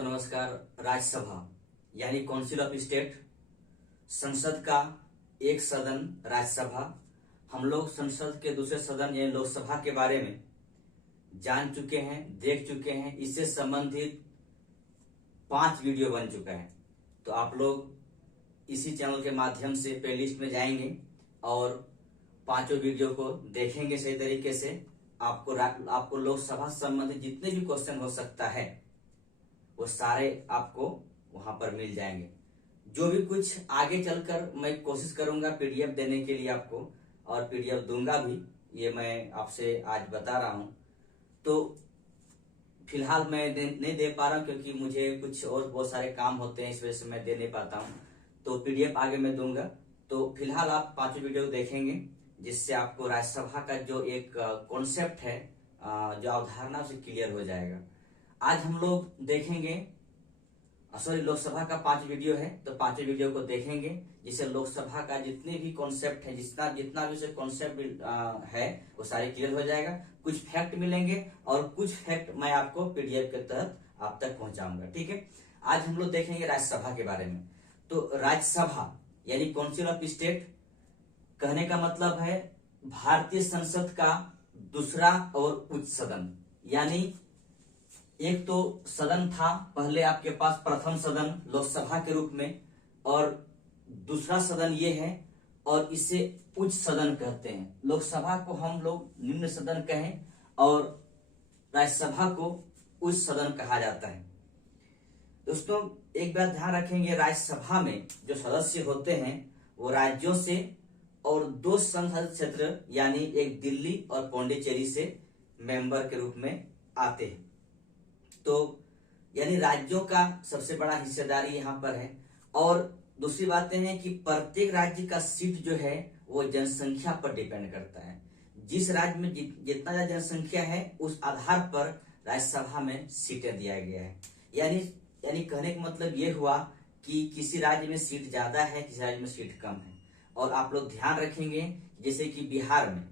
दोस्तों नमस्कार। राज्यसभा यानी काउंसिल ऑफ स्टेट, संसद का एक सदन राज्यसभा। हम लोग संसद के दूसरे सदन यानी लोकसभा के बारे में जान चुके हैं, देख चुके हैं। इससे संबंधित 5 वीडियो बन चुका है। तो आप लोग इसी चैनल के माध्यम से प्लेलिस्ट में जाएंगे और 5 वीडियो को देखेंगे सही तरीके से। आपको लोकसभा संबंधित जितने भी क्वेश्चन हो सकता है वो सारे आपको वहां पर मिल जाएंगे। जो भी कुछ आगे चलकर मैं कोशिश करूंगा पीडीएफ देने के लिए आपको, और पीडीएफ दूंगा भी, ये मैं आपसे आज बता रहा हूं। तो फिलहाल मैं नहीं दे पा रहा हूं क्योंकि मुझे कुछ और बहुत सारे काम होते हैं, इस वजह से मैं दे नहीं पाता हूं। तो पीडीएफ आगे मैं दूंगा। तो फिलहाल आप 5 वीडियो देखेंगे जिससे आपको राज्यसभा का जो एक कॉन्सेप्ट है, जो अवधारणा, उसे क्लियर हो जाएगा। आज हम लोग देखेंगे, सॉरी, लोकसभा का 5 वीडियो है, तो 5 वीडियो को देखेंगे जिससे लोकसभा का जितने भी कॉन्सेप्ट है, जितना भी उसे कॉन्सेप्ट है वो सारे क्लियर हो जाएगा। कुछ फैक्ट मिलेंगे और कुछ फैक्ट मैं आपको पीडीएफ के तहत आप तक पहुंचाऊंगा। ठीक है। आज हम लोग देखेंगे राज्यसभा के बारे में। तो राज्यसभा यानी काउंसिल ऑफ स्टेट, कहने का मतलब है भारतीय संसद का दूसरा और उच्च सदन। यानी एक तो सदन था पहले आपके पास, प्रथम सदन लोकसभा के रूप में, और दूसरा सदन ये है, और इसे उच्च सदन कहते हैं। लोकसभा को हम लोग निम्न सदन कहें और राज्यसभा को उच्च सदन कहा जाता है। दोस्तों एक बात ध्यान रखेंगे, राज्यसभा में जो सदस्य होते हैं वो राज्यों से और 2 संसदीय क्षेत्र यानी एक दिल्ली और पौंडीचेरी से मेंबर के रूप में आते हैं। तो यानी राज्यों का सबसे बड़ा हिस्सेदारी यहाँ पर है। और दूसरी बातें हैं कि प्रत्येक राज्य का सीट जो है वो जनसंख्या पर डिपेंड करता है। जिस राज्य में जितना ज्यादा जनसंख्या है उस आधार पर राज्यसभा में सीटें दिया गया है। यानी कहने का मतलब ये हुआ कि किसी राज्य में सीट ज्यादा है, किसी राज्य में सीट कम है। और आप लोग ध्यान रखेंगे जैसे कि बिहार में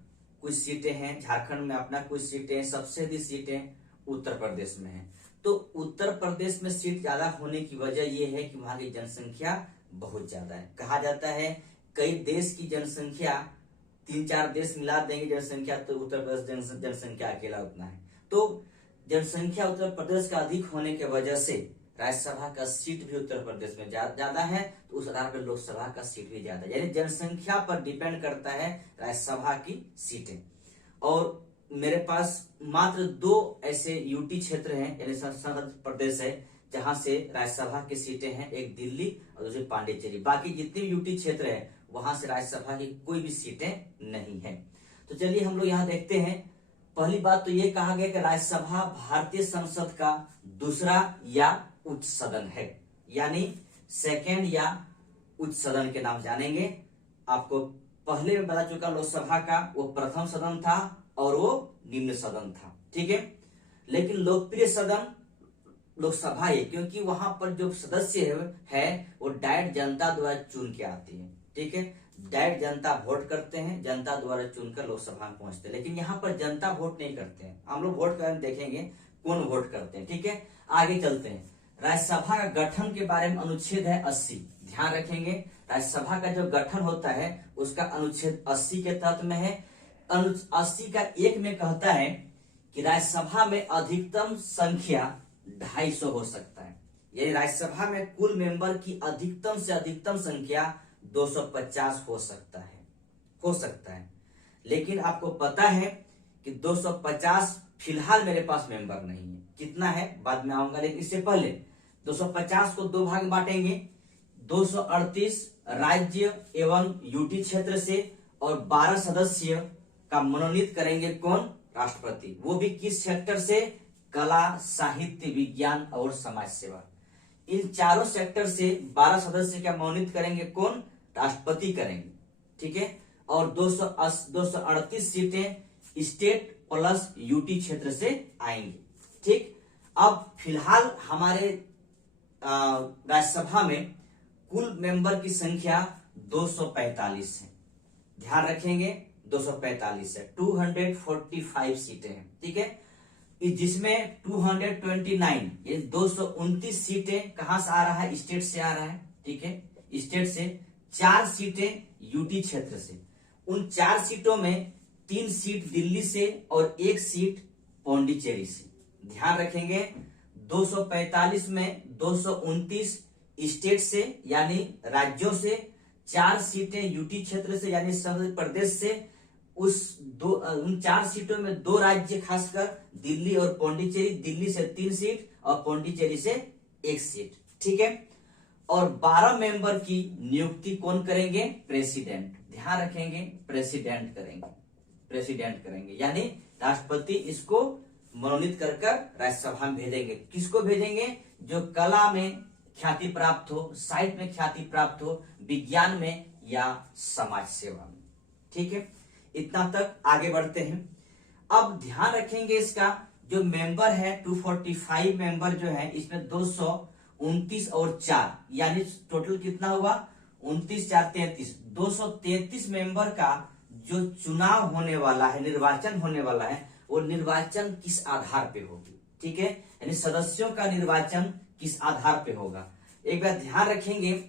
कुछ सीटें हैं, झारखंड में अपना कुछ सीटें, सबसे अधिक सीटें उत्तर प्रदेश में है। तो उत्तर प्रदेश में सीट ज्यादा होने की वजह यह है कि वहां की जनसंख्या बहुत ज्यादा है। कहा जाता है कई देश की जनसंख्या, 3-4 देश मिला देंगे जनसंख्या, तो उत्तर प्रदेश जनसंख्या अकेला उतना है। तो जनसंख्या उत्तर प्रदेश का अधिक होने की वजह से राज्यसभा का सीट भी उत्तर प्रदेश में ज्यादा है, तो उस आधार पर लोकसभा का सीट भी ज्यादा है। यानी जनसंख्या पर डिपेंड करता है राज्यसभा की सीटें। और मेरे पास मात्र 2 ऐसे यूटी क्षेत्र हैं, यानी संसदीय प्रदेश है, जहां से राज्यसभा की सीटें हैं, एक दिल्ली और दूसरी पांडिचेरी। बाकी जितने भी यूटी क्षेत्र है वहां से राज्यसभा की कोई भी सीटें नहीं है। तो चलिए हम लोग यहाँ देखते हैं। पहली बात तो ये कहा गया कि राज्यसभा भारतीय संसद का दूसरा या उच्च सदन है, यानी सेकेंड या उच्च सदन के नाम जानेंगे। आपको पहले में बता चुका, लोकसभा का वो प्रथम सदन था और वो निम्न सदन था। ठीक है। लेकिन लोकप्रिय सदन लोकसभा है, क्योंकि वहां पर जो सदस्य है वो डायरेक्ट जनता द्वारा चुन के आती है। ठीक है। डायरेक्ट जनता वोट करते हैं, जनता द्वारा चुनकर लोकसभा में पहुंचते हैं। लेकिन यहाँ पर जनता वोट नहीं करते हैं। हम लोग वोट करके देखेंगे कौन वोट करते हैं। ठीक है। आगे चलते हैं। राज्यसभा का गठन के बारे में अनुच्छेद है 80। ध्यान रखेंगे, राज्यसभा का जो गठन होता है उसका अनुच्छेद 80 के तहत में है। 80 का 1 में कहता है कि राज्यसभा में अधिकतम संख्या 250 हो सकता है। यानी राज्यसभा में कुल मेंबर की अधिकतम से अधिकतम संख्या 250 हो सकता है। लेकिन आपको पता है कि 250 फिलहाल मेरे पास मेंबर नहीं है। कितना है बाद में आऊंगा, लेकिन इससे पहले 250 को 2 भाग बांटेंगे। 238 राज्य एवं यूटी क्षेत्र से, और 12 सदस्य का मनोनीत करेंगे कौन? राष्ट्रपति। वो भी किस सेक्टर से? कला, साहित्य, विज्ञान और समाज सेवा। इन चारों सेक्टर से 12 सदस्य का मनोनीत करेंगे कौन? राष्ट्रपति करेंगे। ठीक है। और 238 सीटें स्टेट प्लस यूटी क्षेत्र से आएंगी। ठीक। अब फिलहाल हमारे राज्यसभा में कुल मेंबर की संख्या 245 है। ध्यान रखेंगे 245 है, 245 सीटें हैं। ठीक है। जिसमें 229 ये 229 सीटें कहां से आ रहा है, स्टेट से आ रहा है। ठीक है, स्टेट से 4 सीटें यूटी क्षेत्र से। उन 4 सीटों में 3 सीट दिल्ली से और 1 सीट पौंडीचेरी से। ध्यान रखेंगे 245 में 229 स्टेट से यानी राज्यों से, 4 सीटें यूटी क्षेत्र से यानी संघ प्रदेश से। उन 4 सीटों में 2 राज्य खासकर दिल्ली और पौंडीचेरी, दिल्ली से 3 सीट और पौंडीचेरी से 1 सीट। ठीक है, और 12 मेंबर की नियुक्ति कौन करेंगे, प्रेसिडेंट। ध्यान रखेंगे प्रेसिडेंट करेंगे यानी राष्ट्रपति इसको मनोनीत कर राज्यसभा में भेजेंगे। किसको भेजेंगे, जो कला में ख्याति प्राप्त हो, साहित्य में ख्याति प्राप्त हो, विज्ञान में या समाज सेवा में। ठीक है, इतना तक आगे बढ़ते हैं। अब ध्यान रखेंगे इसका जो मेंबर है 245 मेंबर जो है, इसमें 229 और 4 यानी टोटल कितना हुआ, 29 4 33, 233 मेंबर का जो चुनाव होने वाला है, निर्वाचन होने वाला है, वो निर्वाचन किस आधार पे होगी। ठीक है, यानी सदस्यों का निर्वाचन किस आधार पे होगा। एक बार ध्यान रखेंगे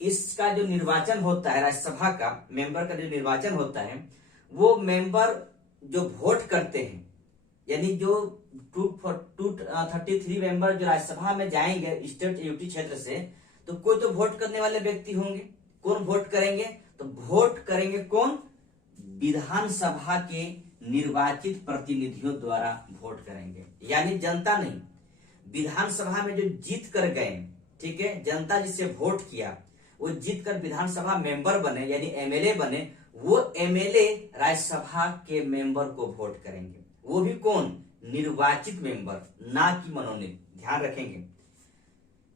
इसका जो निर्वाचन होता है, राज्यसभा का मेंबर का जो निर्वाचन होता है, वो मेंबर जो वोट करते हैं, यानी जो 233 मेंबर जो राज्यसभा में जाएंगे स्टेट यूटी क्षेत्र से, तो कोई तो वोट करने वाले व्यक्ति होंगे। कौन वोट करेंगे, तो वोट करेंगे कौन, विधानसभा के निर्वाचित प्रतिनिधियों द्वारा वोट करेंगे, यानी जनता नहीं, विधानसभा में जो जीत कर गए। ठीक है, जनता जिससे वोट किया वो जीत कर विधानसभा मेंबर बने यानी एमएलए बने, वो एमएलए राज्यसभा के मेंबर को वोट करेंगे। वो भी कौन, निर्वाचित मेंबर, ना कि मनोनीत। ध्यान रखेंगे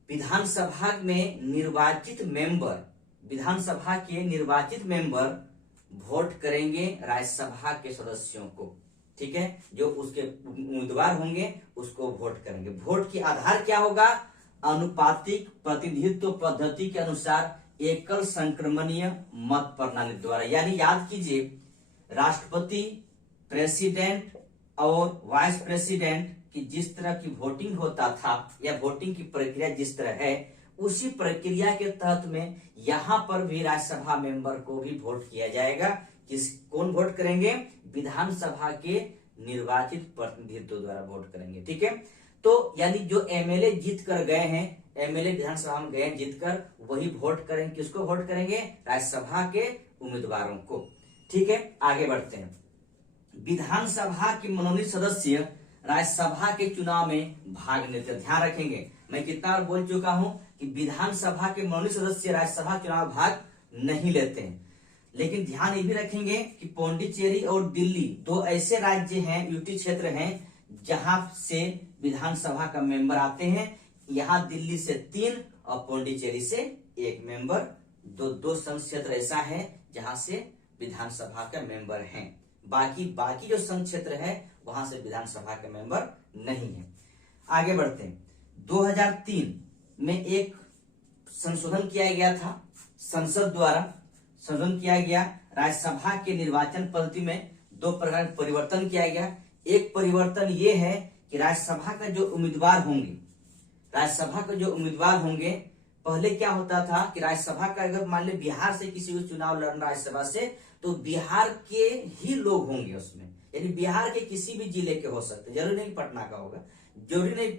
विधानसभा में निर्वाचित मेंबर, विधानसभा के निर्वाचित मेंबर वोट करेंगे राज्यसभा के सदस्यों को। ठीक है, जो उसके उम्मीदवार होंगे उसको वोट करेंगे। वोट के आधार क्या होगा, अनुपातिक प्रतिनिधित्व पद्धति के अनुसार एकल संक्रमणीय मत प्रणाली द्वारा। यानी याद कीजिए, राष्ट्रपति, प्रेसिडेंट और वाइस प्रेसिडेंट की जिस तरह की वोटिंग होता था या वोटिंग की प्रक्रिया जिस तरह है, उसी प्रक्रिया के तहत में यहां पर भी राज्यसभा मेंबर को भी वोट किया जाएगा। कौन वोट करेंगे, विधानसभा के निर्वाचित प्रतिनिधित्व द्वारा वोट करेंगे। ठीक है, तो यानी जो एमएलए जीत कर गए हैं, एमएलए विधानसभा में गए जीत कर, वही वोट करेंगे। किसको वोट करेंगे, राज्यसभा के उम्मीदवारों को। ठीक है, आगे बढ़ते हैं। विधानसभा के मनोनीत सदस्य राज्यसभा के चुनाव में भाग लेते हैं। ध्यान रखेंगे, मैं कितना बार बोल चुका हूं कि विधानसभा के मनोनीत सदस्य राज्यसभा चुनाव भाग नहीं लेते हैं। लेकिन ध्यान ये भी रखेंगे कि पौंडीचेरी और दिल्ली 2 ऐसे राज्य हैं, यूटी क्षेत्र हैं, जहां से विधानसभा का मेंबर आते हैं। यहां दिल्ली से 3 और पौंडीचेरी से 1 मेंबर, दो संघ क्षेत्र ऐसा है जहां से विधानसभा का मेंबर हैं। बाकी जो संघ क्षेत्र है वहां से विधानसभा के मेंबर नहीं है। आगे बढ़ते हैं। 2003 में एक संशोधन किया गया था, संसद द्वारा संशोधन किया गया। राज्यसभा के निर्वाचन पद्धति में 2 प्रकार का परिवर्तन किया गया। एक परिवर्तन ये है कि राज्यसभा का जो उम्मीदवार होंगे, पहले क्या होता था कि राज्यसभा का अगर मान लीजिए बिहार से किसी को चुनाव लड़ना राज्यसभा से, तो बिहार के ही लोग होंगे उसमें, यानी बिहार के किसी भी जिले के हो सकते, जरूरी नहीं पटना का होगा, जरूरी नहीं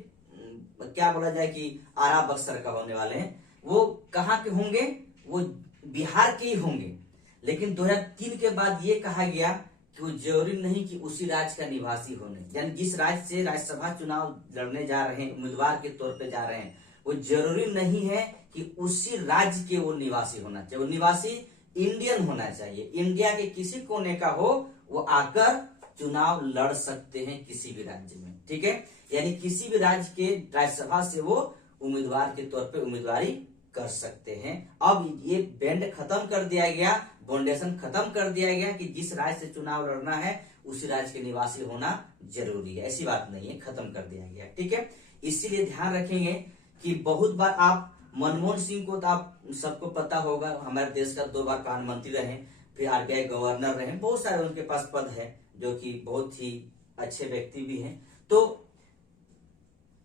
क्या बोला जाए कि आरा बक्सर का होने वाले हैं, वो कहाँ के होंगे, वो बिहार के ही होंगे। लेकिन 2003 के बाद ये कहा गया कि वो जरूरी नहीं कि उसी राज्य का निवासी होने, यानी जिस राज्य से राज्यसभा चुनाव लड़ने जा रहे हैं, उम्मीदवार के तौर पे जा रहे हैं, वो जरूरी नहीं है कि उसी राज्य के वो निवासी होना चाहिए। वो निवासी इंडियन होना चाहिए, इंडिया के किसी कोने का हो, वो आकर चुनाव लड़ सकते हैं किसी भी राज्य में। ठीक है, यानी किसी भी राज्य के राज्यसभा से वो उम्मीदवार के तौर पे उम्मीदवारी कर सकते हैं। अब ये बैंड खत्म कर दिया गया, बाउंडेशन खत्म कर दिया गया कि जिस राज्य से चुनाव लड़ना है उसी राज्य के निवासी होना जरूरी है, ऐसी बात नहीं है, खत्म कर दिया गया। ठीक है, इसीलिए ध्यान रखेंगे कि बहुत बार आप मनमोहन सिंह को तो आप सबको पता होगा, हमारे देश का 2 बार प्रधानमंत्री रहे, फिर आरबीआई गवर्नर रहे, बहुत सारे उनके पास पद है जो कि बहुत ही अच्छे व्यक्ति भी हैं। तो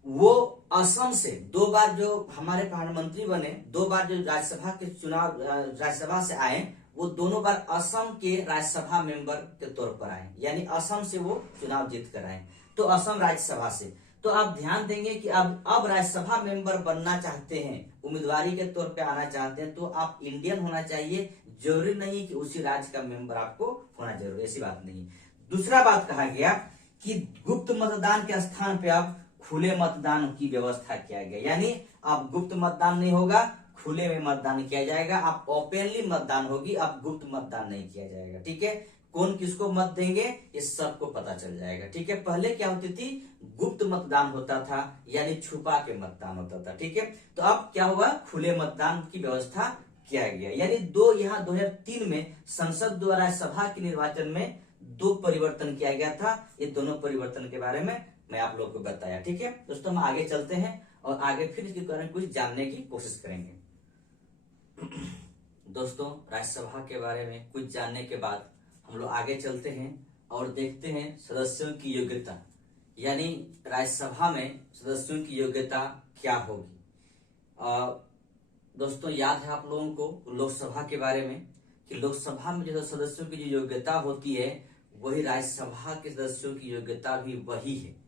वो असम से 2 बार जो हमारे प्रधानमंत्री बने, 2 बार जो राज्यसभा के चुनाव राज्यसभा से आए, वो दोनों बार असम के राज्यसभा मेंबर के तौर पर आए, यानी असम से वो चुनाव जीत कर आए। तो असम राज्यसभा से, तो आप ध्यान देंगे कि अब राज्यसभा मेंबर बनना चाहते हैं, उम्मीदवारी के तौर पे आना चाहते हैं, तो आप इंडियन होना चाहिए। जरूरी नहीं कि उसी राज्य का मेंबर आपको होना जरूरी, ऐसी बात नहीं। दूसरा बात कहा गया कि गुप्त मतदान के स्थान पे अब खुले मतदान की व्यवस्था किया गया, यानी अब गुप्त मतदान नहीं होगा, खुले में मतदान किया जाएगा। अब ओपनली मतदान होगी, अब गुप्त मतदान नहीं किया जाएगा। ठीक है, कौन किसको मत देंगे ये सबको पता चल जाएगा। ठीक है, पहले क्या होती थी, गुप्त मतदान होता था, यानी छुपा के मतदान होता था। ठीक है, तो अब क्या हुआ, खुले मतदान की व्यवस्था किया गया। यानी यहाँ 2003 में संसद द्वारा सभा के निर्वाचन में 2 परिवर्तन किया गया था। ये दोनों परिवर्तन के बारे में मैं आप लोगों को बताया। ठीक है दोस्तों, हम आगे चलते हैं और आगे फिर इसके बारे में कुछ जानने की कोशिश करेंगे। दोस्तों, राज्यसभा के बारे में कुछ जानने के बाद हम लोग आगे चलते हैं और देखते हैं सदस्यों की योग्यता, यानी राज्यसभा में सदस्यों की योग्यता क्या होगी। दोस्तों, याद है आप लोगों को लोकसभा के बारे में कि लोकसभा में जो सदस्यों की जो योग्यता होती है वही राज्यसभा के सदस्यों की योग्यता भी वही है।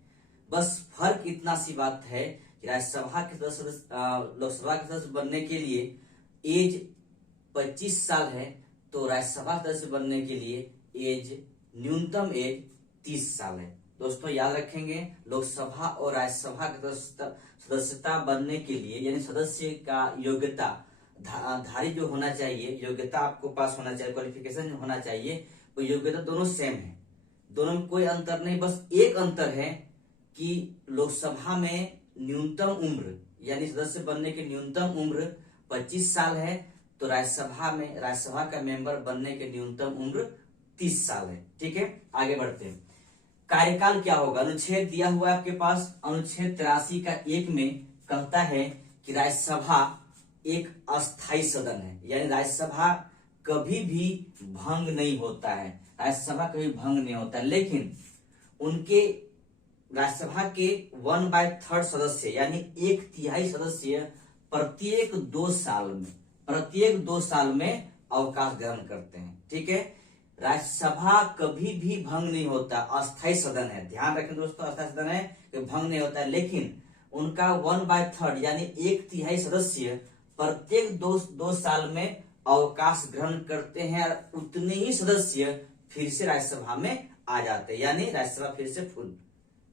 बस फर्क इतना सी बात है कि राज्यसभा के सदस्य लोकसभा के सदस्य बनने के लिए एज 25 साल है, तो राज्यसभा सदस्य बनने के लिए एज न्यूनतम एज 30 साल है। दोस्तों याद रखेंगे, लोकसभा और राज्यसभा के सदस्यता बनने के लिए यानी सदस्य का योग्यता धारी जो होना चाहिए, योग्यता आपको पास होना चाहिए, क्वालिफिकेशन होना चाहिए, वो योग्यता दोनों सेम है, दोनों में कोई अंतर नहीं। बस एक अंतर है कि लोकसभा में न्यूनतम उम्र यानी सदस्य बनने की न्यूनतम उम्र 25 साल है, तो राज्यसभा का मेंबर बनने के न्यूनतम उम्र 30 साल है। ठीक है, आगे बढ़ते हैं। कार्यकाल क्या होगा, अनुच्छेद दिया हुआ है आपके पास, अनुच्छेद 83 का 1 में कहता है कि राज्यसभा एक अस्थायी सदन है, यानी राज्यसभा कभी भी भंग नहीं होता है, राज्यसभा कभी भंग नहीं होता है। लेकिन उनके राज्यसभा के 1/3 सदस्य यानी 1/3 सदस्य प्रत्येक 2 साल में अवकाश ग्रहण करते हैं। ठीक है, राज्यसभा कभी भी भंग नहीं होता, अस्थायी सदन है, ध्यान रखें दोस्तों, अस्थायी सदन है, भंग नहीं होता है। लेकिन उनका 1/3 यानी 1/3 सदस्य प्रत्येक 2 साल में अवकाश ग्रहण करते हैं, और उतने ही सदस्य फिर से राज्यसभा में आ जाते हैं, यानी राज्यसभा फिर से फुल।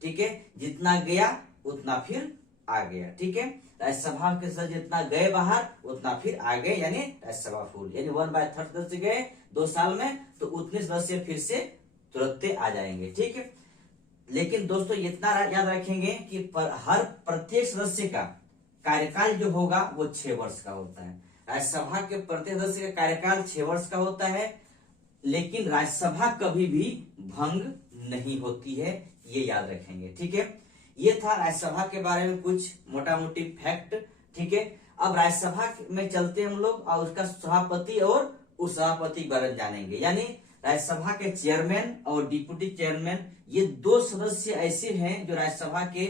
ठीक है, जितना गया उतना फिर आ गया। ठीक है, राज्यसभा के सदस्य जितना गए बाहर उतना फिर आ गए, यानी राज्यसभा फुल, यानी 1/3 सदस्य गए 2 साल में तो उतने सदस्य फिर से तुरंत आ जाएंगे। ठीक है, लेकिन दोस्तों इतना याद रखेंगे कि हर प्रत्येक सदस्य का कार्यकाल जो होगा वो 6 वर्ष का होता है। राज्यसभा के प्रत्येक सदस्य का कार्यकाल 6 वर्ष का होता है, लेकिन राज्यसभा कभी भी भंग नहीं होती है, ये याद रखेंगे। ठीक है, ये था राज्यसभा के बारे में कुछ मोटा मोटी फैक्ट। ठीक है, अब राज्यसभा में चलते हम लोग और उसका सभापति और उप सभापति के बारे में जानेंगे, यानी राज्यसभा के चेयरमैन और डिप्टी चेयरमैन, ये 2 सदस्य ऐसे हैं जो राज्यसभा के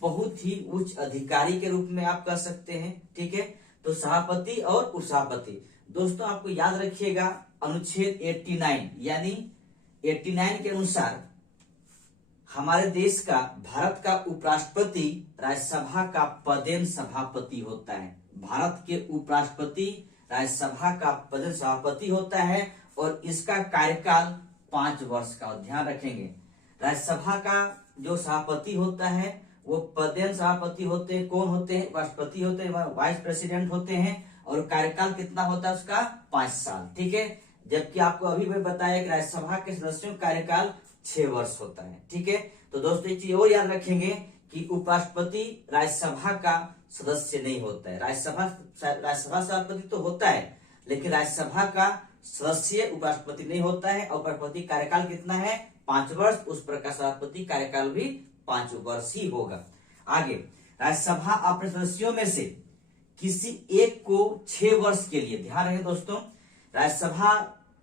बहुत ही उच्च अधिकारी के रूप में आप कह सकते हैं। ठीक है, तो सभापति और उप सभापति। दोस्तों आपको याद रखिएगा, अनुच्छेद 89 यानी 89 के अनुसार हमारे देश का, भारत का उपराष्ट्रपति राज्यसभा का पदेन सभापति होता है। भारत के उपराष्ट्रपति राज्यसभा का पदेन सभापति होता है और इसका कार्यकाल 5 वर्ष का। ध्यान रखेंगे, राज्यसभा का जो सभापति होता है वो पदेन सभापति होते हैं। कौन होते हैं, राष्ट्रपति होते हैं, वाइस प्रेसिडेंट होते हैं, और कार्यकाल कितना होता है उसका 5 साल। ठीक है, जबकि आपको अभी भी बताया कि राज्यसभा के सदस्यों का कार्यकाल 6 वर्ष होता है। ठीक है, तो दोस्तों एक चीज और याद रखेंगे कि उपराष्ट्रपति राज्यसभा का सदस्य नहीं होता है। राज्यसभा सभापति तो होता है, लेकिन राज्यसभा का सदस्य उपराष्ट्रपति नहीं होता है। और उपराष्ट्रपति कार्यकाल कितना है, 5 वर्ष, उस प्रकार सभापति कार्यकाल भी 5 वर्ष ही होगा। आगे, राज्यसभा अपने सदस्यों में से किसी एक को 6 वर्ष के लिए, ध्यान रहे दोस्तों, राज्यसभा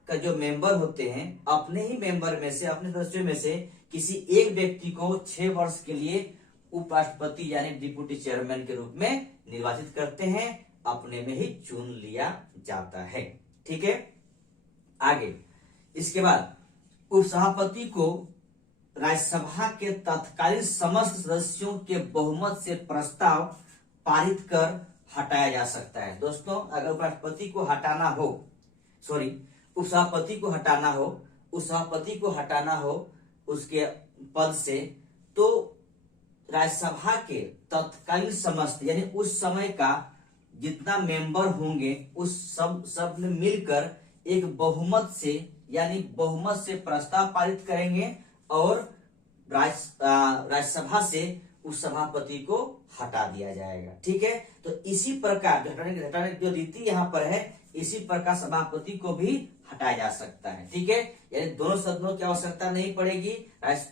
का जो मेंबर होते हैं अपने ही मेंबर में से, अपने सदस्यों में से किसी एक व्यक्ति को 6 वर्ष के लिए उपराष्ट्रपति यानी डिप्टी चेयरमैन के रूप में निर्वाचित करते हैं, अपने में ही चुन लिया जाता है। ठीक है, आगे इसके बाद उपसभापति को राज्यसभा के तत्कालीन समस्त सदस्यों के बहुमत से प्रस्ताव पारित कर हटाया जा सकता है। दोस्तों, अगर उपराष्ट्रपति को हटाना हो, उपसभापति को हटाना हो उसके पद से, तो राज्यसभा के तत्कालीन समस्त यानी उस समय का जितना मेंबर होंगे उस सब ने मिलकर एक बहुमत से प्रस्ताव पारित करेंगे और राज्यसभा से उस सभापति को हटा दिया जाएगा। ठीक है, तो इसी प्रकार हटाने की जो रीति यहाँ पर है, इसी प्रकार सभापति को भी हटाया जा सकता है। ठीक है, यानी दोनों सदनों की आवश्यकता नहीं पड़ेगी।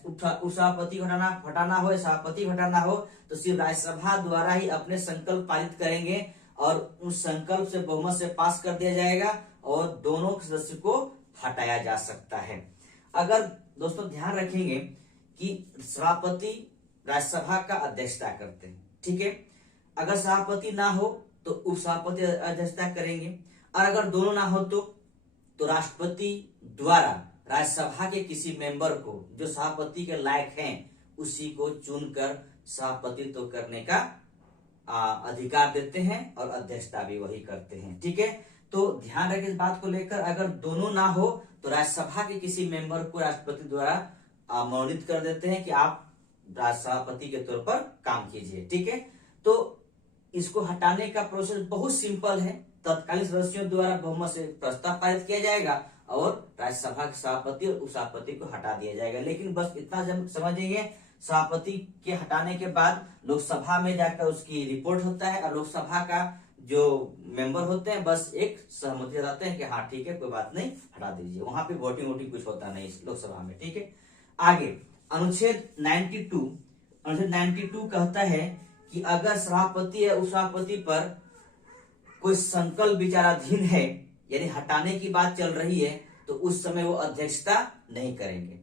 उपसभापति हटाना हो या सभापति हटाना हो तो सिर्फ राज्यसभा द्वारा ही अपने संकल्प पारित करेंगे और उस संकल्प से बहुमत से पास कर दिया जाएगा और दोनों सदस्य को हटाया जा सकता है। अगर दोस्तों ध्यान रखेंगे कि सभापति राज्यसभा का अध्यक्षता करते हैं। ठीक है, अगर सभापति ना हो तो उपसभापति अध्यक्षता करेंगे और अगर दोनों ना हो तो राष्ट्रपति द्वारा राज्यसभा के किसी मेंबर को जो सभापति के लायक हैं उसी को चुनकर सभापतित्व करने का अधिकार देते हैं और अध्यक्षता भी वही करते हैं। ठीक है, तो ध्यान रखें इस बात को लेकर, अगर दोनों ना हो तो राज्यसभा के किसी मेंबर को राष्ट्रपति द्वारा मनोनीत कर देते हैं कि आप सभापति के तौर पर काम कीजिए। ठीक है, तो इसको हटाने का प्रोसेस बहुत सिंपल है। तत्कालीन सदस्यों द्वारा बहुमत से प्रस्ताव पारित किया जाएगा और राज्यसभा के सभापति और उपसभापति को हटा दिया जाएगा। लेकिन बस इतना समझिए, सभापति के हटाने के बाद लोकसभा में जाकर उसकी रिपोर्ट होता है और लोकसभा का जो मेंबर होते हैं बस एक सहमति बताते हैं कि हाँ ठीक है, कोई बात नहीं, हटा दीजिए। वहां पे वोटिंग कुछ होता नहीं लोकसभा में। ठीक है, आगे अनुच्छेद 92 कहता है कि अगर सभापति या उपसभापति पर कोई संकल्प विचाराधीन है यानी हटाने की बात चल रही है तो उस समय वो अध्यक्षता नहीं करेंगे।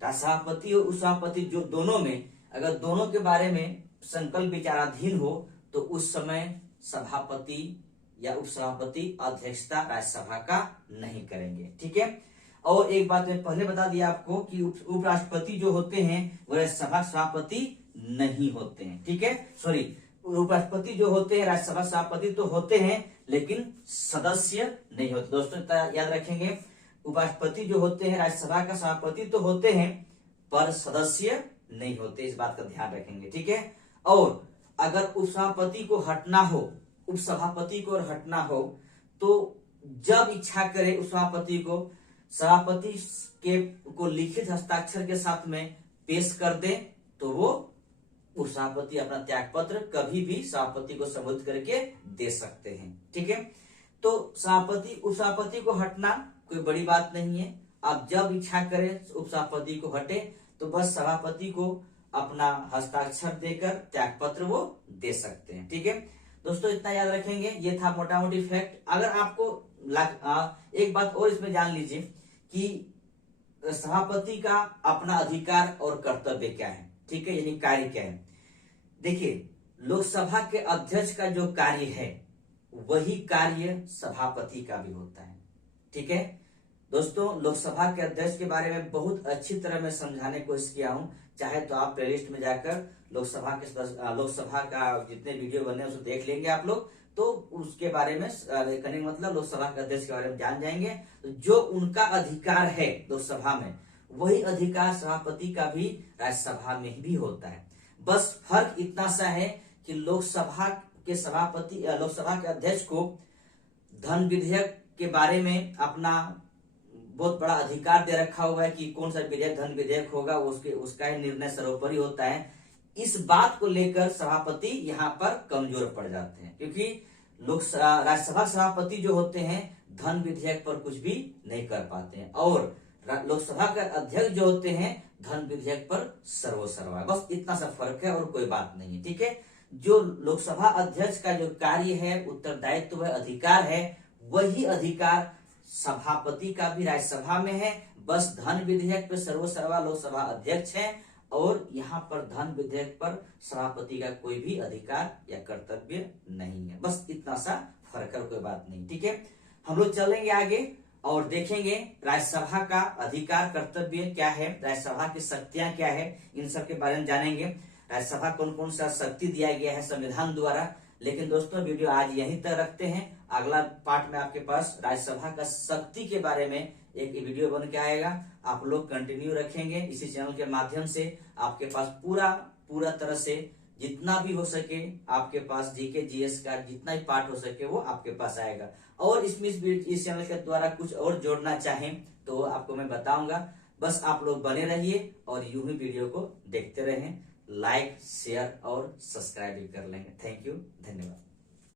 सभापति और उपसभापति जो दोनों में अगर दोनों के बारे में संकल्प विचाराधीन हो तो उस समय सभापति या उपसभापति अध्यक्षता राज्यसभा का नहीं करेंगे। ठीक है, और एक बात मैं पहले बता दिया आपको कि उपराष्ट्रपति जो होते हैं वो राज्यसभा सभापति नहीं होते हैं। ठीक है, उपराष्ट्रपति जो होते हैं राज्यसभा सभापति तो होते हैं लेकिन सदस्य नहीं होते। दोस्तों याद रखेंगे, उपराष्ट्रपति जो होते हैं राज्यसभा का सभापति तो होते हैं पर सदस्य नहीं होते, इस बात का ध्यान रखेंगे। ठीक है, और अगर उपसभापति को हटना हो तो जब इच्छा करे उपसभापति को सभापति को लिखित हस्ताक्षर के साथ में पेश कर दे तो वो उपसभापति अपना त्याग पत्र कभी भी सभापति को संबोधित करके दे सकते हैं। ठीक है, तो उपसभापति को हटना कोई बड़ी बात नहीं है। आप जब इच्छा करें उपसभापति को हटे तो बस सभापति को अपना हस्ताक्षर देकर त्याग पत्र वो दे सकते हैं। ठीक है दोस्तों, इतना याद रखेंगे। ये था मोटा मोटी फैक्ट। अगर आपको एक बात और इसमें जान लीजिए कि सभापति का अपना अधिकार और कर्तव्य क्या है। ठीक है, यानी कार्य क्या है। देखिए, लोकसभा के अध्यक्ष का जो कार्य है वही कार्य सभापति का भी होता है। ठीक है दोस्तों, लोकसभा के अध्यक्ष के बारे में बहुत अच्छी तरह मैं समझाने की कोशिश किया हूं। चाहे तो आप प्लेलिस्ट में जाकर लोकसभा का जितने वीडियो बने उसे देख लेंगे आप लोग, तो उसके बारे में कहने का मतलब लोकसभा के अध्यक्ष के बारे में जान जाएंगे। तो जो उनका अधिकार है लोकसभा में वही अधिकार सभापति का भी राज्यसभा में भी होता है। बस फर्क इतना सा है कि लोकसभा के अध्यक्ष को धन विधेयक के बारे में अपना बहुत बड़ा अधिकार दे रखा हुआ है कि कौन सा विधेयक धन विधेयक होगा, उसका ही निर्णय सर्वोपरि होता है। इस बात को लेकर सभापति यहाँ पर कमजोर पड़ जाते हैं क्योंकि राज्यसभा सभापति जो होते हैं धन विधेयक पर कुछ भी नहीं कर पाते हैं और लोकसभा के अध्यक्ष जो होते हैं धन विधेयक पर सर्वोसर्वा। बस इतना सा फर्क है और कोई बात नहीं है। ठीक है, जो लोकसभा अध्यक्ष का जो कार्य है, उत्तरदायित्व है, अधिकार है, वही अधिकार सभापति का भी राज्यसभा में है, बस धन विधेयक पे सर्वसर्वा लोकसभा अध्यक्ष है, और यहाँ पर धन विधेयक पर सभापति का कोई भी अधिकार या कर्तव्य नहीं है। बस इतना सा फर्क है, कोई बात नहीं। ठीक है, हम लोग चलेंगे आगे और देखेंगे राज्यसभा का अधिकार कर्तव्य क्या है, राज्यसभा की शक्तियां क्या है, इन सब के बारे में जानेंगे। राज्यसभा कौन कौन सा शक्ति दिया गया है संविधान द्वारा। लेकिन दोस्तों वीडियो आज यहीं तक रखते हैं। अगला पार्ट में आपके पास राज्यसभा का शक्ति के बारे में एक वीडियो बन के आएगा। आप लोग कंटिन्यू रखेंगे इसी चैनल के माध्यम से। आपके पास पूरा तरह से जितना भी हो सके आपके पास जीके जीएस का जितना भी पार्ट हो सके वो आपके पास आएगा। और इसमें इस चैनल के द्वारा कुछ और जोड़ना चाहें तो आपको मैं बताऊंगा। बस आप लोग बने रहिए और यूं ही वीडियो को देखते रहें। लाइक, शेयर और सब्सक्राइब भी कर लेंगे। थैंक यू, धन्यवाद।